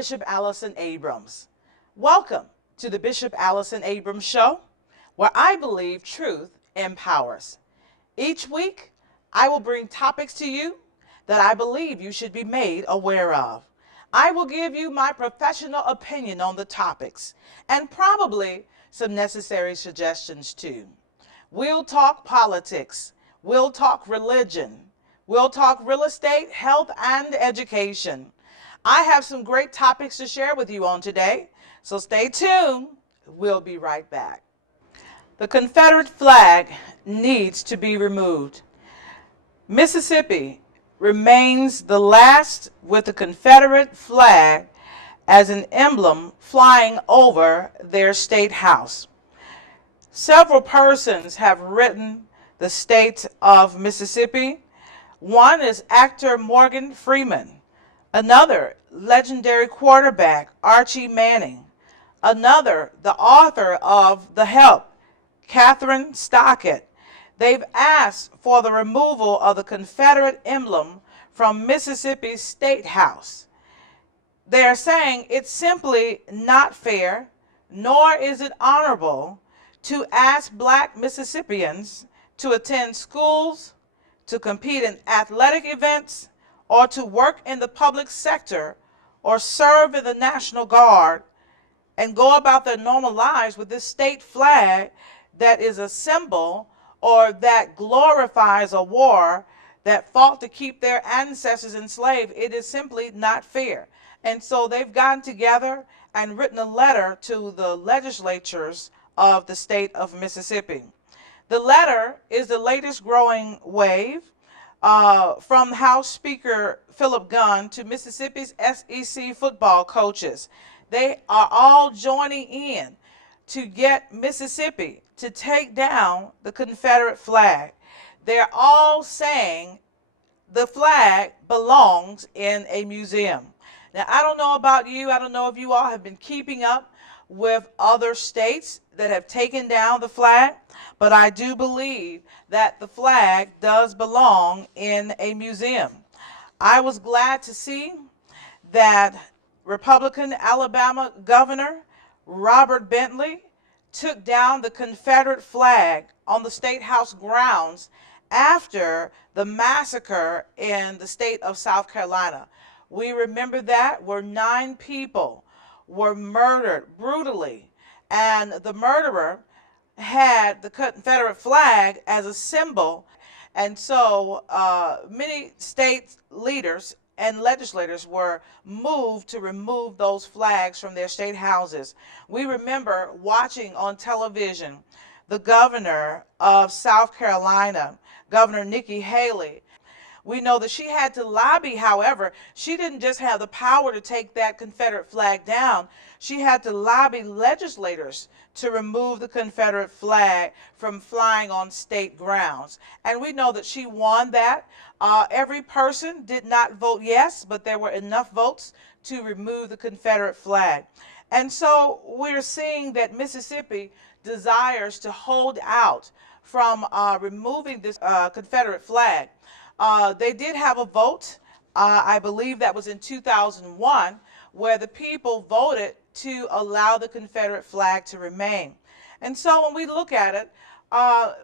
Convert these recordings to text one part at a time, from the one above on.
Bishop Allyson Abrams. Welcome to the Bishop Allyson Abrams Show, where I believe truth empowers. Each week, I will bring topics to you that I believe you should be made aware of. I will give you my professional opinion on the topics and probably some necessary suggestions too. We'll talk politics. We'll talk religion. We'll talk real estate, health, and education. I have some great topics to share with you on today, so stay tuned. We'll be right back. The Confederate flag needs to be removed. Mississippi remains the last with the Confederate flag as an emblem flying over their state house. Several persons have written the state of Mississippi. One is actor Morgan Freeman. Another, legendary quarterback Archie Manning. Another, the author of The Help, Catherine Stockett. They've asked for the removal of the Confederate emblem from Mississippi's State House. They are saying it's simply not fair, nor is it honorable, to ask black Mississippians to attend schools, to compete in athletic events, or to work in the public sector, or serve in the National Guard, and go about their normal lives with this state flag that is a symbol or that glorifies a war that fought to keep their ancestors enslaved. It is simply not fair. And so they've gotten together and written a letter to the legislatures of the state of Mississippi. The letter is the latest growing wave from House Speaker Philip Gunn to Mississippi's SEC football coaches. They are all joining in to get Mississippi to take down the Confederate flag. They're all saying the flag belongs in a museum. Now, I don't know about you. I don't know if you all have been keeping up with other states that have taken down the flag, but I do believe that the flag does belong in a museum. I was glad to see that Republican Alabama Governor Robert Bentley took down the Confederate flag on the State House grounds after the massacre in the state of South Carolina. We remember that, where 9 people were murdered brutally, and the murderer had the Confederate flag as a symbol. And so many state leaders and legislators were moved to remove those flags from their state houses. We remember watching on television the governor of South Carolina, Governor Nikki Haley. We know that she had to lobby. However, she didn't just have the power to take that Confederate flag down. She had to lobby legislators to remove the Confederate flag from flying on state grounds. And we know that she won that. Every person did not vote yes, but there were enough votes to remove the Confederate flag. And so we're seeing that Mississippi desires to hold out from removing this Confederate flag. They did have a vote, I believe that was in 2001, where the people voted to allow the Confederate flag to remain. And so when we look at it,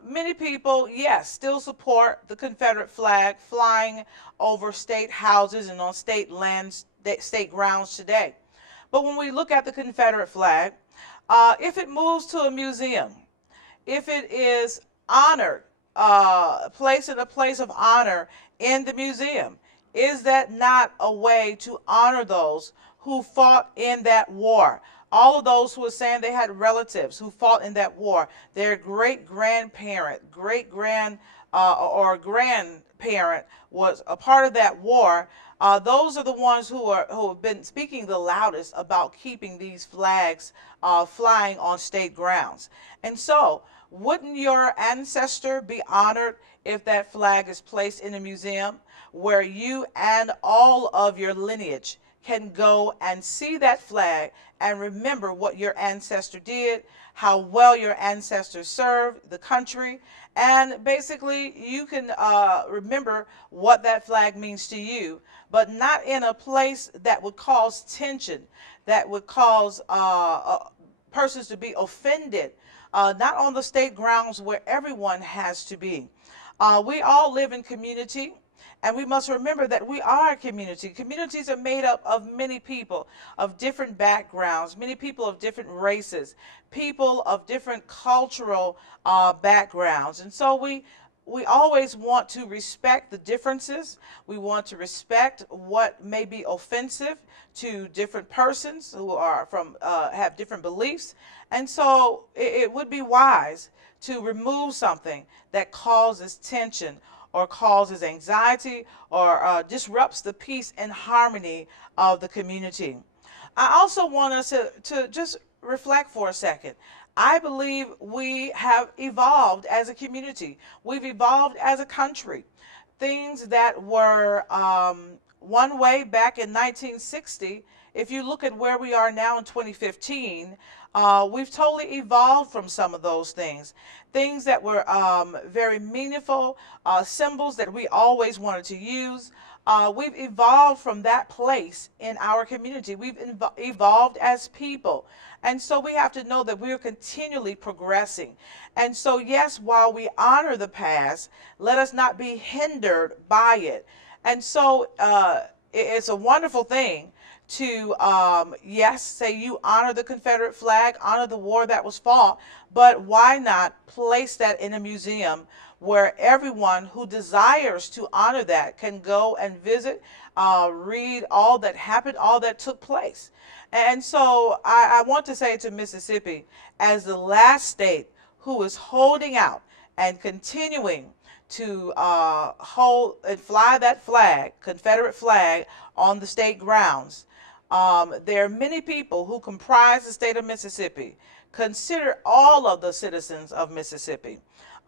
many people, yes, still support the Confederate flag flying over state houses and on state lands, state grounds today. But when we look at the Confederate flag, if it moves to a museum, if it is honored, placed in a place of honor in the museum, is that not a way to honor those who fought in that war? All of those who are saying they had relatives who fought in that war, their great-grandparent, or grandparent was a part of that war. Those are the ones who have been speaking the loudest about keeping these flags flying on state grounds. And so, wouldn't your ancestor be honored if that flag is placed in a museum where you and all of your lineage can go and see that flag and remember what your ancestor did, how well your ancestors served the country, and basically you can remember what that flag means to you, but not in a place that would cause tension, that would cause persons to be offended, not on the state grounds where everyone has to be. We all live in community. And we must remember that we are a community. Communities are made up of many people of different backgrounds, many people of different races, people of different cultural backgrounds. And so we always want to respect the differences. We want to respect what may be offensive to different persons who are from have different beliefs. And so it would be wise to remove something that causes tension or causes anxiety or disrupts the peace and harmony of the community. I also want us to just reflect for a second. I believe we have evolved as a community. We've evolved as a country. Things that were one way back in 1960, if you look at where we are now in 2015, we've totally evolved from some of those things. Things that were very meaningful, symbols that we always wanted to use. We've evolved from that place in our community. We've evolved as people. And so we have to know that we're continually progressing. And so, yes, while we honor the past, let us not be hindered by it. And so it's a wonderful thing to, yes, say you honor the Confederate flag, honor the war that was fought, but why not place that in a museum where everyone who desires to honor that can go and visit, read all that happened, all that took place. And so I want to say to Mississippi, as the last state who is holding out and continuing to hold and fly that flag, Confederate flag, on the state grounds, there are many people who comprise the state of Mississippi. Consider all of the citizens of Mississippi.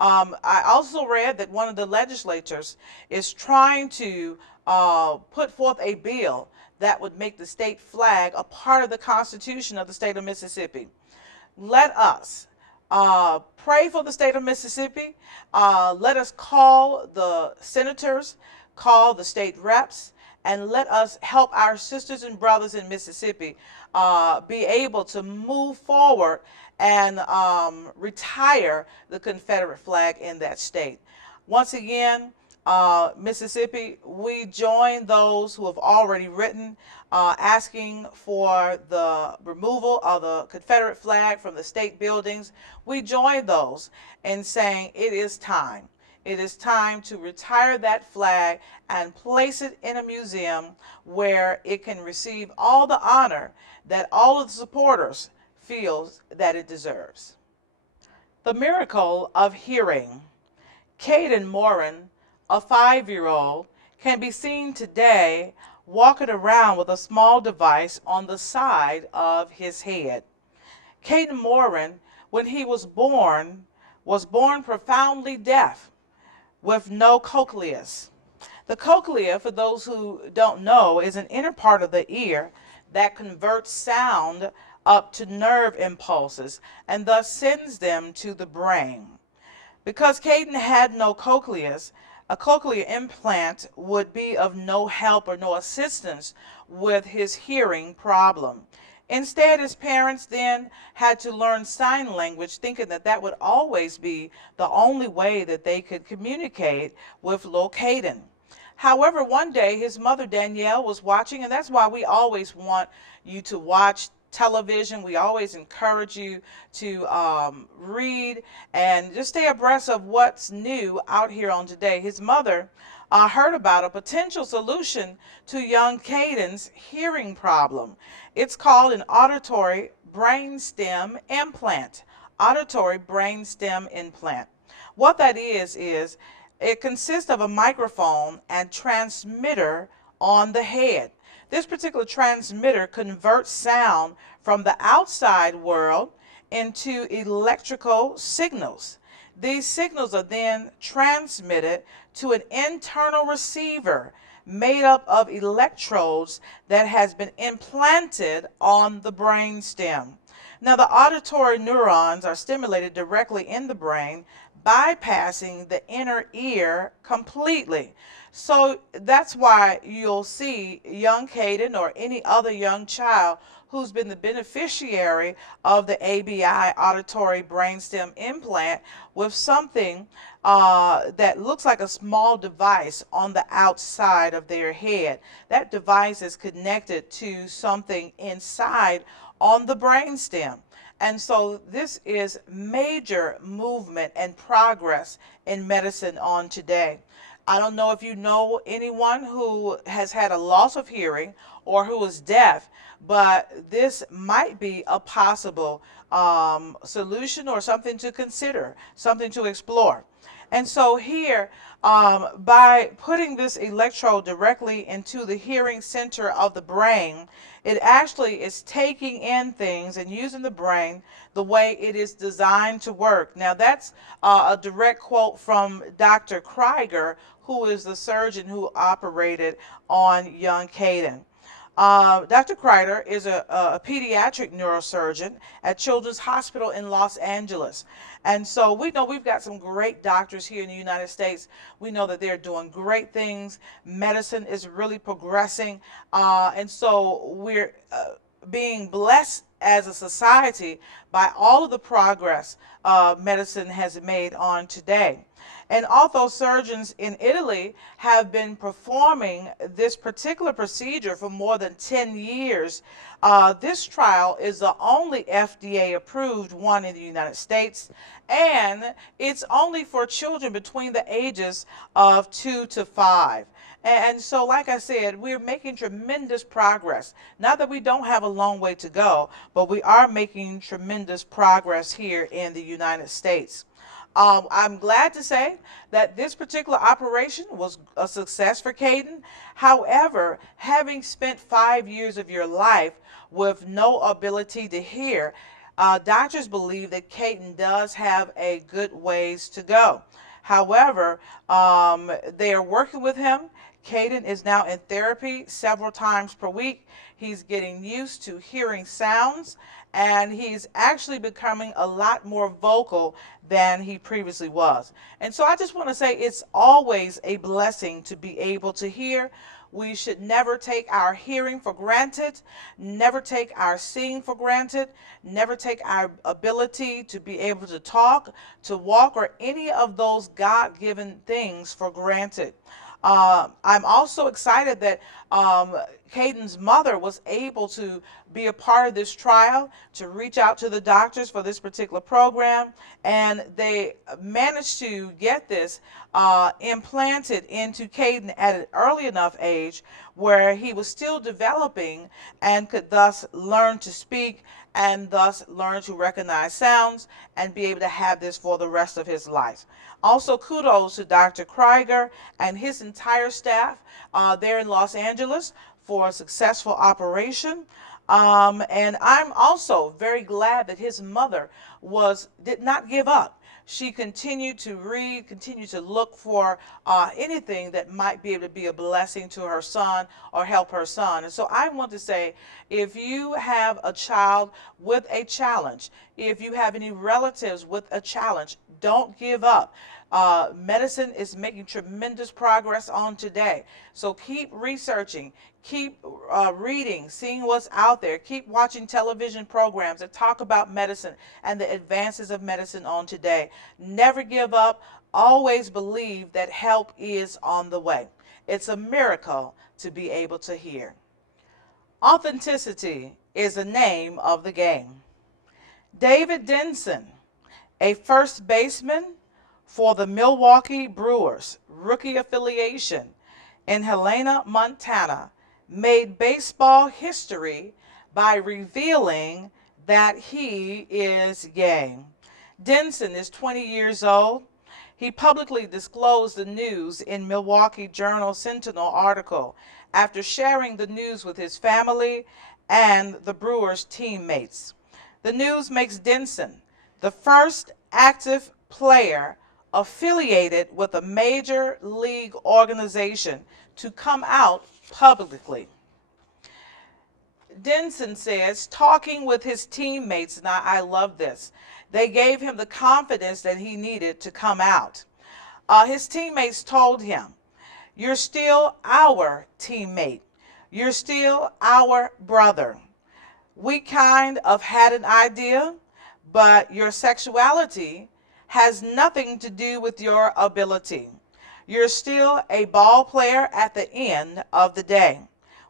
I also read that one of the legislators is trying to put forth a bill that would make the state flag a part of the Constitution of the state of Mississippi. Let us pray for the state of Mississippi. Let us call the senators, call the state reps, and let us help our sisters and brothers in Mississippi be able to move forward and retire the Confederate flag in that state. Once again, Mississippi, we join those who have already written asking for the removal of the Confederate flag from the state buildings. We join those in saying it is time. It is time to retire that flag and place it in a museum where it can receive all the honor that all of the supporters feel that it deserves. The miracle of hearing. Caden Morin, a 5-year-old, can be seen today walking around with a small device on the side of his head. Caden Morin, when he was born profoundly deaf with no cochleas. The cochlea, for those who don't know, is an inner part of the ear that converts sound up to nerve impulses and thus sends them to the brain. Because Caden had no cochleas, a cochlear implant would be of no help or no assistance with his hearing problem. Instead, his parents then had to learn sign language, thinking that that would always be the only way that they could communicate with little Caden. However, one day his mother Danielle was watching, and that's why we always want you to watch television. We always encourage you to read and just stay abreast of what's new out here on today. His mother heard about a potential solution to young Caden's hearing problem. It's called an auditory brainstem implant. Auditory brainstem implant. What that is it consists of a microphone and transmitter on the head. This particular transmitter converts sound from the outside world into electrical signals. These signals are then transmitted to an internal receiver made up of electrodes that has been implanted on the brainstem. Now, the auditory neurons are stimulated directly in the brain, bypassing the inner ear completely. So that's why you'll see young Caden or any other young child who's been the beneficiary of the ABI auditory brainstem implant with something that looks like a small device on the outside of their head. That device is connected to something inside on the brainstem. And so this is major movement and progress in medicine on today. I don't know if you know anyone who has had a loss of hearing or who is deaf, but this might be a possible solution or something to consider, something to explore. And so here, by putting this electrode directly into the hearing center of the brain, it actually is taking in things and using the brain the way it is designed to work. Now, that's a direct quote from Dr. Krieger, who is the surgeon who operated on young Caden. Dr. Kreider is a pediatric neurosurgeon at Children's Hospital in Los Angeles. And so we know we've got some great doctors here in the United States. We know that they're doing great things. Medicine is really progressing. And so we're being blessed as a society by all of the progress medicine has made on today. And although surgeons in Italy have been performing this particular procedure for more than 10 years, this trial is the only FDA approved one in the United States, and it's only for children between the ages of 2 to 5. And so, like I said, we're making tremendous progress. Not that we don't have a long way to go, but we are making tremendous progress here in the United States. I'm glad to say that this particular operation was a success for Caden. However, having spent 5 years of your life with no ability to hear, doctors believe that Caden does have a good ways to go. However, they are working with him. Caden is now in therapy several times per week. He's getting used to hearing sounds, and he's actually becoming a lot more vocal than he previously was. And so I just want to say it's always a blessing to be able to hear. We should never take our hearing for granted, never take our seeing for granted, never take our ability to be able to talk, to walk, or any of those God-given things for granted. I'm also excited that Caden's mother was able to be a part of this trial, to reach out to the doctors for this particular program, and they managed to get this implanted into Caden at an early enough age where he was still developing and could thus learn to speak and thus learn to recognize sounds and be able to have this for the rest of his life. Also, kudos to Dr. Krieger and his entire staff there in Los Angeles for a successful operation. And I'm also very glad that his mother did not give up. She continued to read, continued to look for anything that might be able to be a blessing to her son or help her son. And so I want to say, if you have a child with a challenge, if you have any relatives with a challenge, don't give up. Medicine is making tremendous progress on today. So keep researching, keep reading, seeing what's out there, keep watching television programs that talk about medicine and the advances of medicine on today. Never give up. Always believe that help is on the way. It's a miracle to be able to hear. Authenticity is the name of the game. David Denson, a first baseman for the Milwaukee Brewers, rookie affiliation in Helena, Montana, made baseball history by revealing that he is gay. Denson is 20 years old. He publicly disclosed the news in Milwaukee Journal Sentinel article after sharing the news with his family and the Brewers teammates. The news makes Denson the first active player affiliated with a major league organization to come out publicly. Denson says, talking with his teammates, and I love this, they gave him the confidence that he needed to come out. His teammates told him, "You're still our teammate. You're still our brother. We kind of had an idea, but your sexuality has nothing to do with your ability. You're still a ball player at the end of the day.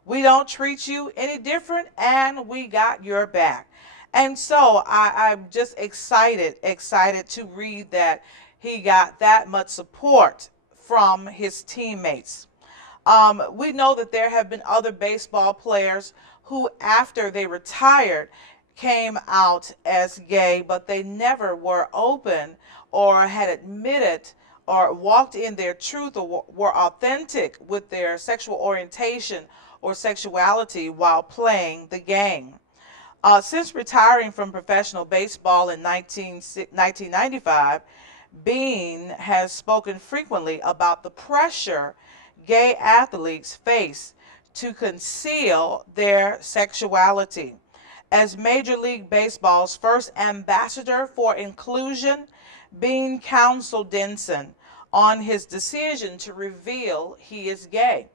We don't treat you any different, and we got your back." And so I'm just excited to read that he got that much support from his teammates. We know that there have been other baseball players who, after they retired, came out as gay, but they never were open or had admitted or walked in their truth or were authentic with their sexual orientation or sexuality while playing the game. Since retiring from professional baseball in 1995, Bean has spoken frequently about the pressure gay athletes face to conceal their sexuality. As Major League Baseball's first ambassador for inclusion, Bean counseled Denson on his decision to reveal he is gay.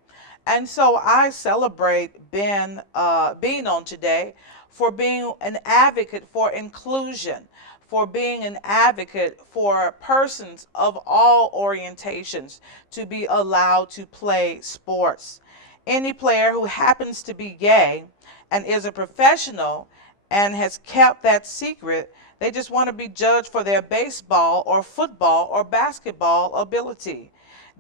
And so I celebrate Bean on today for being an advocate for inclusion, for being an advocate for persons of all orientations to be allowed to play sports. Any player who happens to be gay and is a professional and has kept that secret, they just want to be judged for their baseball or football or basketball ability.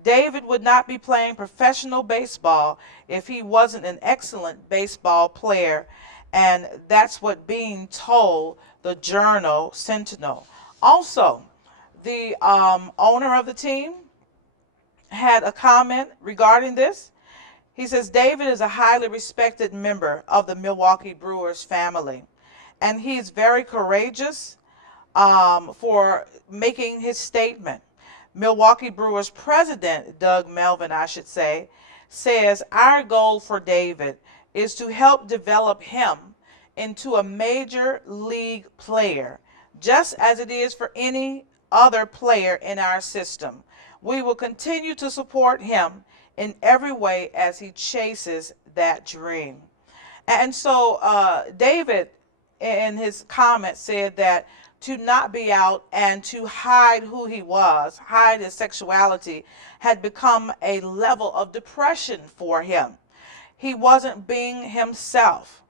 David would not be playing professional baseball if he wasn't an excellent baseball player, and that's what Bean told the Journal Sentinel. Also, the owner of the team had a comment regarding this. He says, "David is a highly respected member of the Milwaukee Brewers family, and he's very courageous for making his statement." Milwaukee Brewers president, Doug Melvin, I should say, says, "Our goal for David is to help develop him into a major league player, just as it is for any other player in our system. We will continue to support him in every way as he chases that dream." And so David, in his comment, said that to not be out and to hide who he was, hide his sexuality, had become a level of depression for him. He wasn't being himself.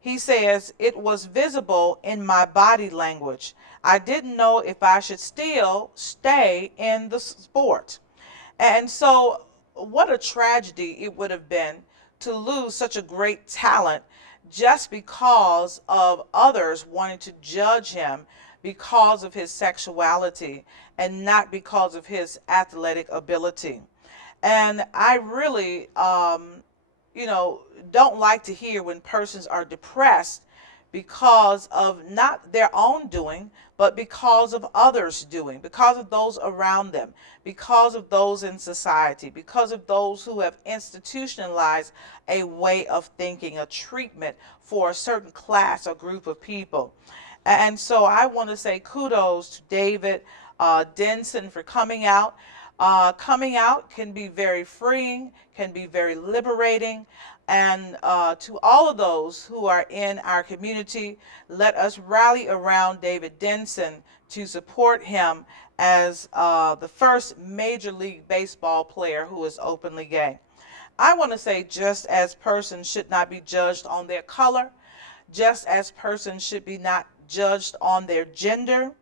He says, "It was visible in my body language. I didn't know if I should still stay in the sport." And so, what a tragedy it would have been to lose such a great talent just because of others wanting to judge him because of his sexuality and not because of his athletic ability. And I really, don't like to hear when persons are depressed because of not their own doing, but because of others doing, because of those around them, because of those in society, because of those who have institutionalized a way of thinking, a treatment for a certain class or group of people. And so I want to say kudos to David Denson for coming out. Coming out can be very freeing, can be very liberating. And to all of those who are in our community, let us rally around David Denson to support him as the first Major League Baseball player who is openly gay. I want to say, just as persons should not be judged on their color, just as persons should be not judged on their gender,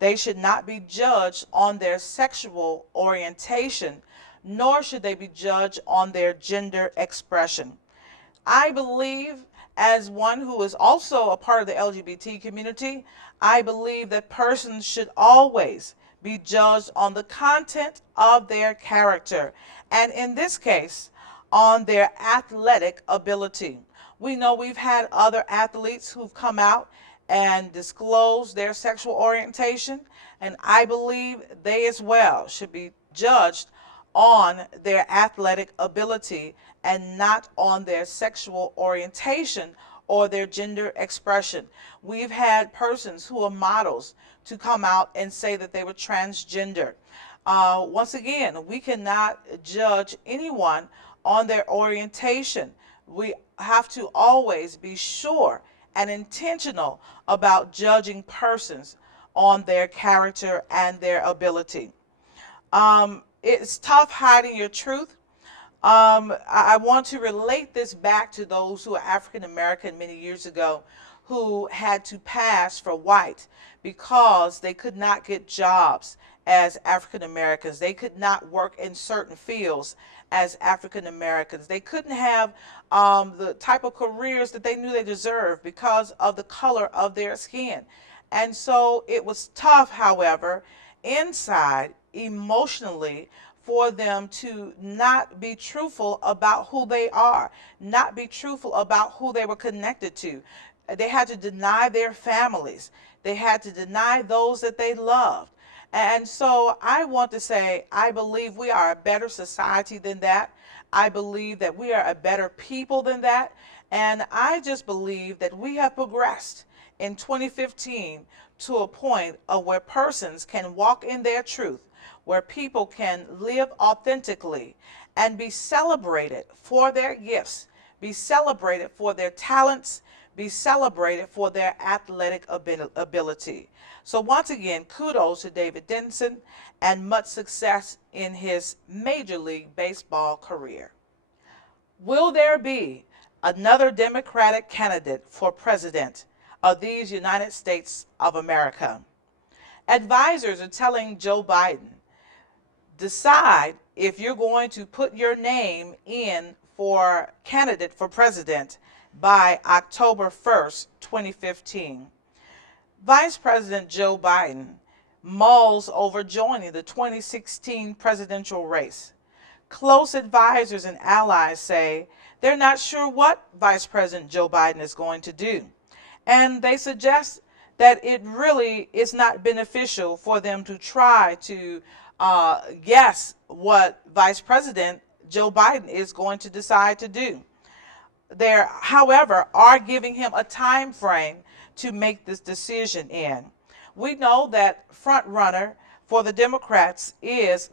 they should not be judged on their sexual orientation, nor should they be judged on their gender expression. I believe, as one who is also a part of the LGBT community, I believe that persons should always be judged on the content of their character, and in this case, on their athletic ability. We know we've had other athletes who've come out and disclosed their sexual orientation, and I believe they as well should be judged on their athletic ability and not on their sexual orientation or their gender expression. We've had persons who are models to come out and say that they were transgender. Once again, we cannot judge anyone on their orientation. We have to always be sure and intentional about judging persons on their character and their ability. It's tough hiding your truth. I want to relate this back to those who are African American many years ago who had to pass for white because they could not get jobs as African Americans. They could not work in certain fields as African Americans. They couldn't have the type of careers that they knew they deserved because of the color of their skin. And so it was tough, however, inside, emotionally, for them to not be truthful about who they are, not be truthful about who they were connected to. They had to deny their families. They had to deny those that they loved. And so I want to say, I believe we are a better society than that. I believe that we are a better people than that. And I just believe that we have progressed in 2015 to a point of where persons can walk in their truth, where people can live authentically and be celebrated for their gifts, be celebrated for their talents, be celebrated for their athletic ability. So once again, kudos to David Denson and much success in his Major League Baseball career. Will there be another Democratic candidate for president of these United States of America? Advisors are telling Joe Biden, decide if you're going to put your name in for candidate for president by October 1st, 2015. Vice President Joe Biden mulls over joining the 2016 presidential race. Close advisors and allies say they're not sure what Vice President Joe Biden is going to do. And they suggest that it really is not beneficial for them to try to guess what Vice President Joe Biden is going to decide to do. They, however, are giving him a time frame to make this decision in. We know that front runner for the Democrats is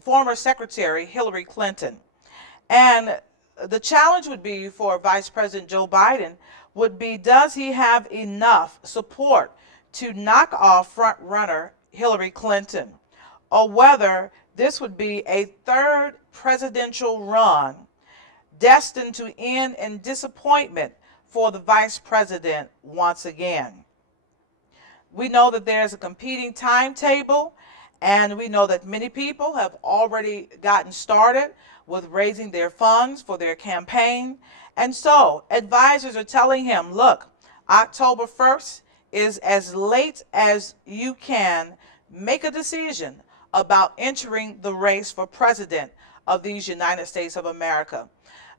former Secretary Hillary Clinton. And the challenge would be for Vice President Joe Biden would be, does he have enough support to knock off front runner Hillary Clinton? Or whether this would be a third presidential run destined to end in disappointment for the vice president once again. We know that there's a competing timetable, and we know that many people have already gotten started with raising their funds for their campaign. And so advisors are telling him, look, October 1st is as late as you can make a decision about entering the race for president of these United States of America.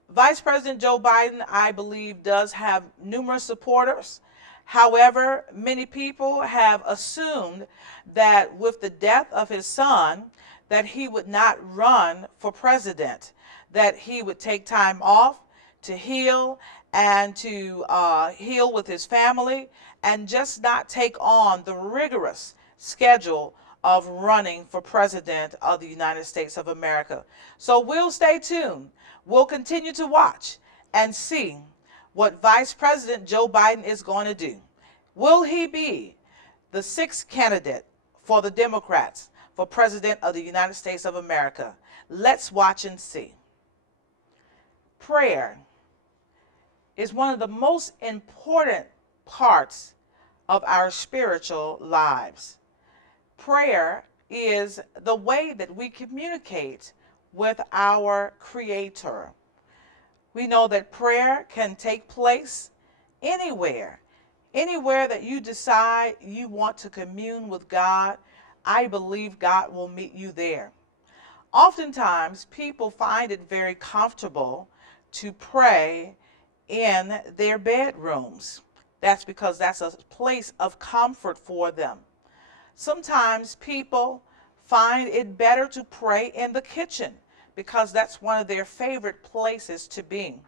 Vice President Joe Biden, I believe, does have numerous supporters. However, many people have assumed that with the death of his son, that he would not run for president, that he would take time off to heal and to heal with his family and just not take on the rigorous schedule of running for president of the United States of America. So we'll stay tuned. We'll continue to watch and see what Vice President Joe Biden is going to do. Will he be the sixth candidate for the Democrats for president of the United States of America? Let's watch and see. Prayer is one of the most important parts of our spiritual lives. Prayer is the way that we communicate with our Creator. We know that prayer can take place anywhere. Anywhere that you decide you want to commune with God, I believe God will meet you there. Oftentimes, people find it very comfortable to pray in their bedrooms. That's because that's a place of comfort for them. Sometimes people find it better to pray in the kitchen because that's one of their favorite places to be.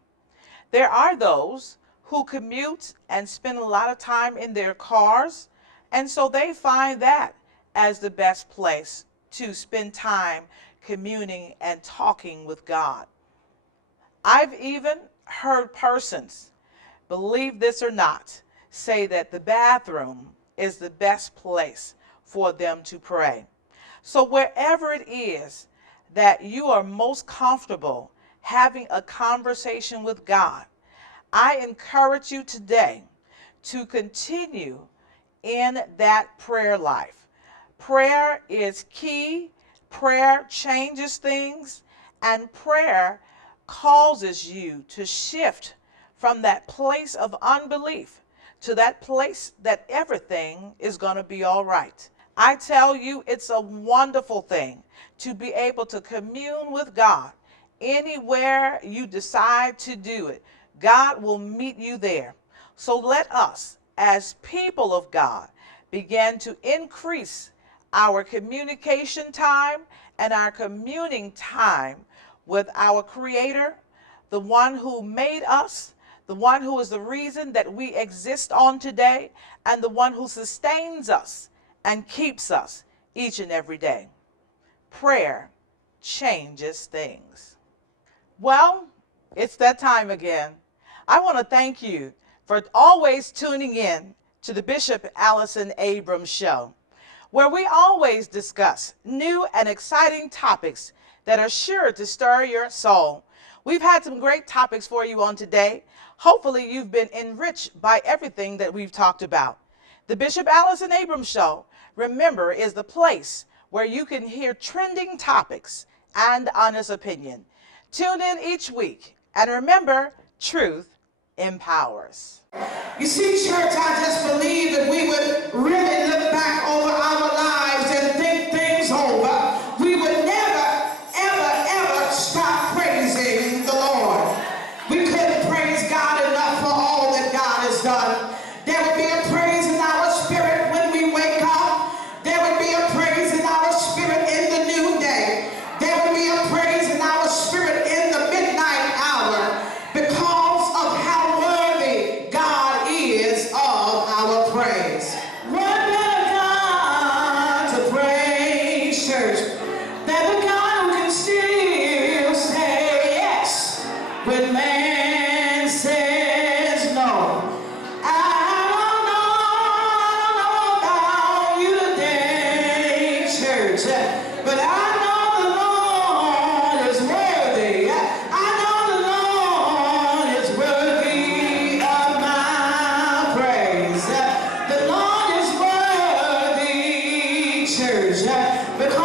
There are those who commute and spend a lot of time in their cars, and so they find that as the best place to spend time communing and talking with God. I've even heard persons, believe this or not, say that the bathroom is the best place for them to pray. So wherever it is that you are most comfortable having a conversation with God, I encourage you today to continue in that prayer life. Prayer is key. Prayer changes things, and prayer causes you to shift from that place of unbelief to that place that everything is going to be all right. I tell you, it's a wonderful thing to be able to commune with God anywhere you decide to do it. God will meet you there. So let us, as people of God, begin to increase our communication time and our communing time with our Creator, the one who made us, the one who is the reason that we exist on today, and the one who sustains us and keeps us each and every day. Prayer changes things. Well, it's that time again. I want to thank you for always tuning in to the Bishop Allyson Abrams Show, where we always discuss new and exciting topics that are sure to stir your soul. We've had some great topics for you on today. Hopefully you've been enriched by everything that we've talked about. The Bishop Allyson Abrams Show, remember, is the place where you can hear trending topics and honest opinion. Tune in each week, and remember, truth empowers. You see, church, I just believe that we would really look back over our lives and think things over. We would never, ever, ever stop praising the Lord. We couldn't praise God enough for all that God has done. There would be a praise in our spirit when we wake up. There would be a praise in our spirit in the noonday. There would be a praise in our spirit in the midnight hour, because of how worthy God is of our praise. What better God to praise, church, than the God who can still say yes when man says no? I don't know about you today, church, but I know the Lord is worthy. I know the Lord is worthy of my praise. The Lord is worthy, church, because